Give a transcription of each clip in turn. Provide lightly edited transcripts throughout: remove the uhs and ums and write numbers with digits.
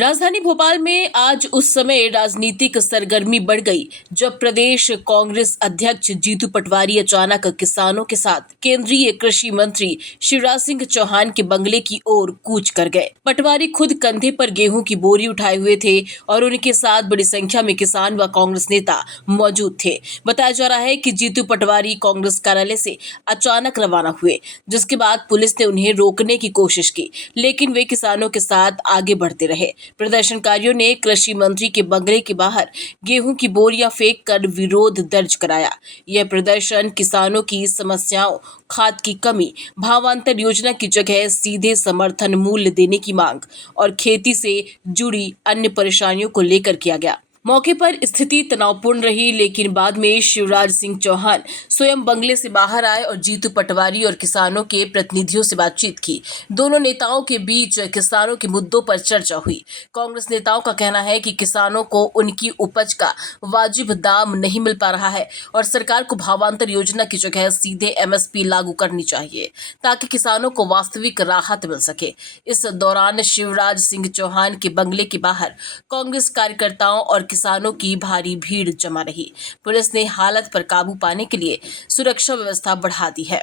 राजधानी भोपाल में आज उस समय राजनीतिक सरगर्मी बढ़ गई जब प्रदेश कांग्रेस अध्यक्ष जीतू पटवारी अचानक किसानों के साथ केंद्रीय कृषि मंत्री शिवराज सिंह चौहान के बंगले की ओर कूच कर गए। पटवारी खुद कंधे पर गेहूं की बोरी उठाए हुए थे और उनके साथ बड़ी संख्या में किसान व कांग्रेस नेता मौजूद थे। बताया जा रहा है कि जीतू पटवारी कांग्रेस कार्यालय से अचानक रवाना हुए, जिसके बाद पुलिस ने उन्हें रोकने की कोशिश की, लेकिन वे किसानों के साथ आगे बढ़ते रहे। प्रदर्शनकारियों ने कृषि मंत्री के बंगले के बाहर गेहूं की बोरियां फेंक कर विरोध दर्ज कराया। यह प्रदर्शन किसानों की समस्याओं, खाद की कमी, भावांतर योजना की जगह सीधे समर्थन मूल्य देने की मांग और खेती से जुड़ी अन्य परेशानियों को लेकर किया गया। मौके पर स्थिति तनावपूर्ण रही, लेकिन बाद में शिवराज सिंह चौहान स्वयं बंगले से बाहर आए और जीतू पटवारी और किसानों के प्रतिनिधियों से बातचीत की। दोनों नेताओं के बीच किसानों के मुद्दों पर चर्चा हुई। कांग्रेस नेताओं का कहना है कि किसानों को उनकी उपज का वाजिब दाम नहीं मिल पा रहा है और सरकार को भावांतर योजना की जगह सीधे MSP लागू करनी चाहिए ताकि किसानों को वास्तविक राहत मिल सके। इस दौरान शिवराज सिंह चौहान के बंगले के बाहर कांग्रेस कार्यकर्ताओं और किसानों की भारी भीड़ जमा रही। पुलिस ने हालत पर काबू पाने के लिए सुरक्षा व्यवस्था बढ़ा दी है।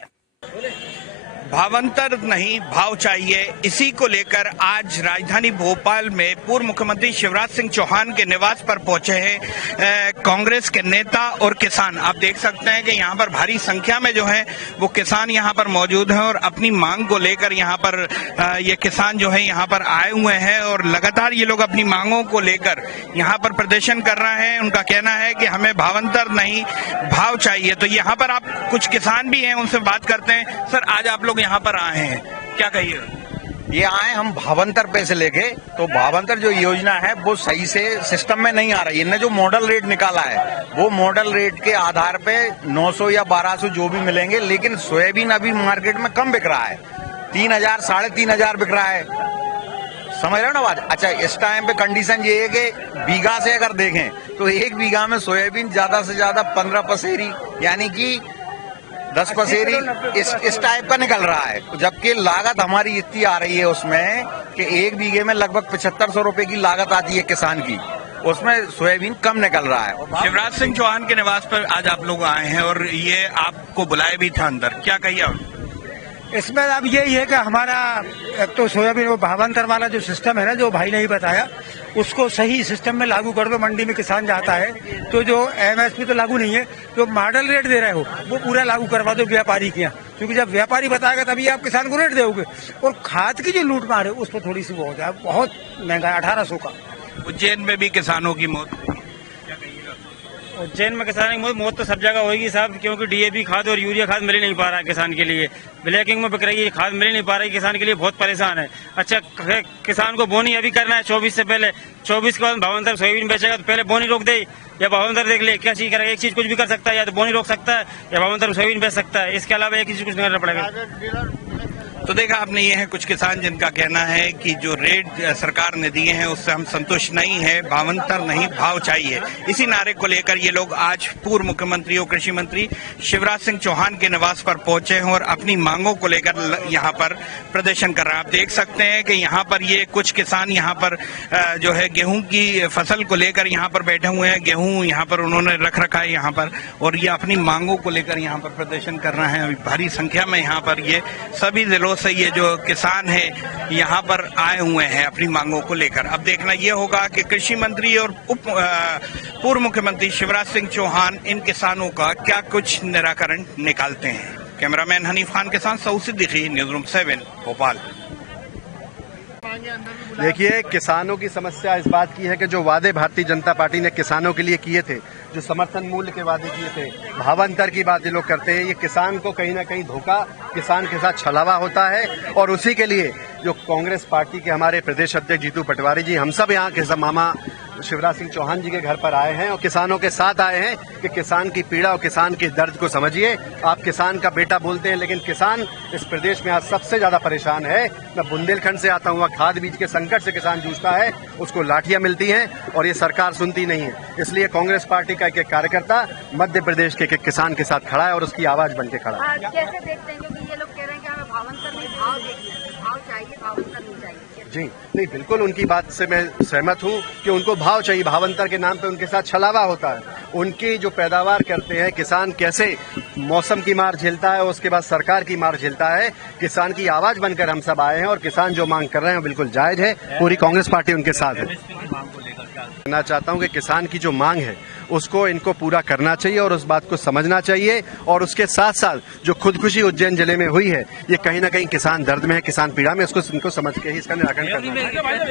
भावांतर नहीं भाव चाहिए, इसी को लेकर आज राजधानी भोपाल में पूर्व मुख्यमंत्री शिवराज सिंह चौहान के निवास पर पहुंचे हैं कांग्रेस के नेता और किसान। आप देख सकते हैं कि यहां पर भारी संख्या में जो है वो किसान यहां पर मौजूद हैं और अपनी मांग को लेकर यहां पर ये किसान जो है यहां पर आए हुए हैं और लगातार ये लोग अपनी मांगों को लेकर यहां पर प्रदर्शन कर रहे हैं। उनका कहना है कि हमें भावांतर नहीं भाव चाहिए। तो यहाँ पर आप कुछ किसान भी हैं, उनसे बात करते हैं। सर, आज आप लोग यहाँ पर आए हैं, क्या कहिएगा? ये आए हम भावांतर पैसे लेके, तो भावांतर जो योजना है वो सही से सिस्टम में नहीं आ रही है। इन्होंने जो मॉडल रेट निकाला है वो मॉडल रेट के आधार पे 900 या 1200 जो भी मिलेंगे, लेकिन सोयाबीन अभी मार्केट में कम बिक रहा है, 3000 3,500 बिक रहा है। समझ रहे हो ना बात? अच्छा, इस टाइम पे कंडीशन ये है कि बीघा से अगर देखें तो एक बीघा में सोयाबीन ज्यादा से ज्यादा 15 पसेरी यानी कि 10 पसेरी इस टाइप का निकल रहा है, जबकि लागत हमारी इतनी आ रही है उसमें कि एक बीघे में लगभग 7500 रुपए की लागत आती है किसान की, उसमें सोयाबीन कम निकल रहा है। शिवराज सिंह चौहान के निवास पर आज आप लोग आए हैं और ये आपको बुलाए भी था अंदर, क्या कहिए आप? इसमें अब यही है कि हमारा एक तो सोयाबीन वो भावांतर वाला जो सिस्टम है ना, जो भाई ने ही बताया, उसको सही सिस्टम में लागू कर दो। मंडी में किसान जाता है तो जो MSP तो लागू नहीं है, जो मॉडल रेट दे रहे हो वो पूरा लागू करवा दो व्यापारी के यहाँ, क्योंकि जब व्यापारी बताएगा तभी आप किसान को रेट दोगे। और खाद की जो लूट मार है उस पर थोड़ी सी बहुत है, बहुत महंगा है, 1800 का। उज्जैन में भी किसानों की मौत, उज्जैन में किसान की मौत तो सब जगह होगी साहब, क्योंकि DAP खाद और यूरिया खाद मिल ही नहीं पा रहा है किसान के लिए। ब्लैकिंग में बिक रही है, खाद मिल ही नहीं पा रही, किसान के लिए बहुत परेशान है। अच्छा, किसान को बोनी अभी करना है 24 से पहले, 24 के बाद भावांतर सोयाबीन बेचेगा तो पहले बोनी रोक दे या भावांतर देख ले, क्या चीज करेगा? एक चीज कुछ भी कर सकता है, या तो बोनी रोक सकता है या भावांतर सोयाबीन बेच सकता है, इसके अलावा एक चीज कुछ नहीं करना पड़ेगा। तो देखा आपने, ये है कुछ किसान जिनका कहना है कि जो रेट सरकार ने दिए हैं उससे हम संतुष्ट नहीं है, भावांतर नहीं भाव चाहिए। इसी नारे को लेकर ये लोग आज पूर्व मुख्यमंत्री और कृषि मंत्री शिवराज सिंह चौहान के निवास पर पहुंचे हैं और अपनी मांगों को लेकर यहाँ पर प्रदर्शन कर रहे हैं। आप देख सकते हैं कि यहाँ पर ये कुछ किसान यहाँ पर जो है गेहूं की फसल को लेकर यहाँ पर बैठे हुए हैं। गेहूं यहाँ पर उन्होंने रख रखा है यहाँ पर, और ये अपनी मांगों को लेकर यहाँ पर प्रदर्शन कर रहे हैं। भारी संख्या में यहाँ पर ये सभी जिलों से ये जो किसान है यहाँ पर आए हुए हैं अपनी मांगों को लेकर। अब देखना ये होगा कि कृषि मंत्री और पूर्व मुख्यमंत्री शिवराज सिंह चौहान इन किसानों का क्या कुछ निराकरण निकालते हैं। कैमरामैन हनीफ खान के साथ सऊद सिद्दीकी, न्यूज रूम 7, भोपाल। देखिए, किसानों की समस्या इस बात की है कि जो वादे भारतीय जनता पार्टी ने किसानों के लिए किए थे, जो समर्थन मूल्य के वादे किए थे, भावांतर की बात ये लोग करते हैं, ये किसान को कहीं ना कहीं धोखा, किसान के साथ छलावा होता है। और उसी के लिए जो कांग्रेस पार्टी के हमारे प्रदेश अध्यक्ष जीतू पटवारी जी, हम सब यहाँ के सब मामा शिवराज सिंह चौहान जी के घर पर आए हैं और किसानों के साथ आए हैं कि किसान की पीड़ा और किसान के दर्द को समझिए। आप किसान का बेटा बोलते हैं, लेकिन किसान इस प्रदेश में आज सबसे ज्यादा परेशान है। मैं बुंदेलखंड से आता हूँ, खाद बीज के संकट से किसान जूझता है, उसको लाठियां मिलती हैं और ये सरकार सुनती नहीं है। इसलिए कांग्रेस पार्टी का एक कार्यकर्ता मध्य प्रदेश के एक किसान के साथ खड़ा है और उसकी आवाज बन के खड़ा है। कैसे देखते हैं, क्योंकि ये लोग कह रहे हैं कि हमें भावांतर नहीं भाव चाहिए, भावांतर नहीं चाहिए। जी नहीं, बिल्कुल उनकी बात से मैं सहमत हूं कि उनको भाव चाहिए। भावांतर के नाम पे उनके साथ छलावा होता है। उनकी जो पैदावार करते हैं किसान, कैसे मौसम की मार झेलता है, उसके बाद सरकार की मार झेलता है। किसान की आवाज बनकर हम सब आए हैं और किसान जो मांग कर रहे हैं वो बिल्कुल जायज है। पूरी कांग्रेस पार्टी उनके साथ है। कहना चाहता हूं कि किसान की जो मांग है उसको इनको पूरा करना चाहिए और उस बात को समझना चाहिए। और उसके साथ साथ जो खुदकुशी उज्जैन जिले में हुई है, ये कहीं ना कहीं किसान दर्द में है, किसान पीड़ा में, इसको समझ के ही इसका निराकरण करना चाहिए।